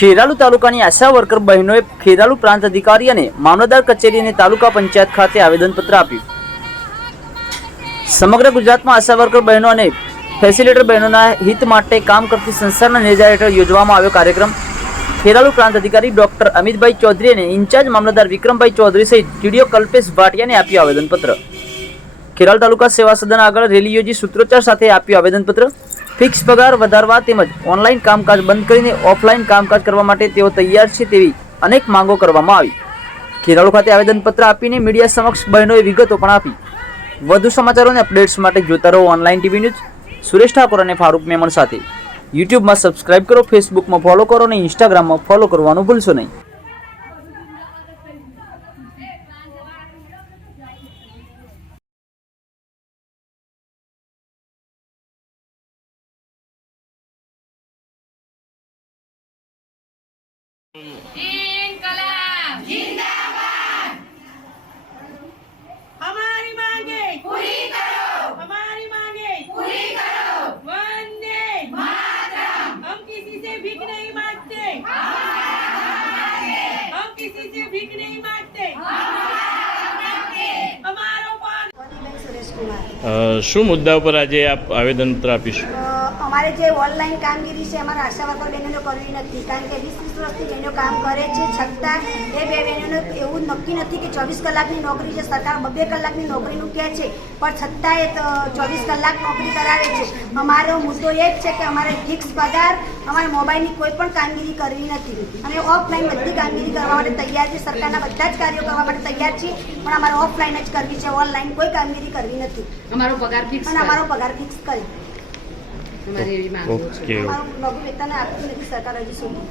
ખેરાલુ તાલુકાની આશા વર્કર બહેનોએ ખેરાલુ પ્રાંત અધિકારી અને મામલતદાર કચેરી અને તાલુકા પંચાયત ખાતે આવેદનપત્ર આપ્યું। સમગ્ર ગુજરાતમાં આશા વર્કર બહેનો અને ફેસિલિટેટર બહેનોના હિત માટે કામ કરતી સંસ્થાના નેજા હેઠળ યોજવામાં આવ્યો કાર્યક્રમ। ખેરાલુ પ્રાંત અધિકારી ડોક્ટર અમિતભાઈ ચૌધરી અને ઇન્ચાર્જ મામલતદાર વિક્રમભાઈ ચૌધરી સહિત ટીડીઓ કલ્પેશ ભાટિયાને આપ્યું આવેદનપત્ર। ખેરાલુ તાલુકા સેવા સદન આગળ રેલી યોજી સૂત્રોચ્ચાર સાથે આપ્યું આવેદનપત્ર। ફિક્સ પગાર વધારવા તેમજ ઓનલાઈન કામકાજ બંધ કરીને ઓફલાઈન કામકાજ કરવા માટે તેઓ તૈયાર છે તેવી અનેક માંગો કરવામાં આવી। ખેરાલુ ખાતે આવેદનપત્ર આપીને મીડિયા સમક્ષ બહેનોએ વિગતો પણ આપી। વધુ સમાચારો અને અપડેટ્સ માટે જોતા રહો online TV news. Suresh Thakor અને ફારૂક મેમણ સાથે યુટ્યુબમાં સબસ્ક્રાઇબ કરો, ફેસબુકમાં ફોલો કરો અને ઇન્સ્ટાગ્રામમાં ફોલો કરવાનું ભૂલશો નહીં। इनकलाब जिंदाबाद। हमारी मांगे पूरी करो, हमारी मांगे पूरी करो। वंदे मातरम। हम किसी से भीख नहीं मांगते, हम किसी से भीख नहीं मांगते। हमारो શું મુદ્દા ઉપર આજે આપ આવેદનપત્ર આપીશું? અમારે જે ઓનલાઈન કામગીરી છે અમારા આશા વર્કર બહેનોને કરવી નથી, કારણ કે 20 વર્ષથી બહેનો કામ કરે છે, છતાં એ બે બહેનોને એવું નક્કી નથી કે 24 કલાકની નોકરી છે। સરકાર 2 કલાકની નોકરીનું કહે છે, પણ છતાં એ 24 કલાક નોકરી કરાવે છે। અમારો મુદ્દો એ જ છે કે અમારે ફિક્સ પગાર, અમારે મોબાઈલની કોઈ પણ કામગીરી કરવી નથી અને ઓફલાઈન બધી કામગીરી કરવા માટે તૈયાર છે। સરકારના બધા જ કાર્યો કરવા માટે તૈયાર છે, પણ અમારે ઓફલાઈન જ કરવી છે, ઓનલાઈન કોઈ કામગીરી કરવી નથી। અમારો પગાર ફિક્સ અને અમારો પગાર ફિક્સ કરી અમારી એવી માંગ છે। અમારું લઘુ વેતન આપતું નથી સરકાર હજી સુધી।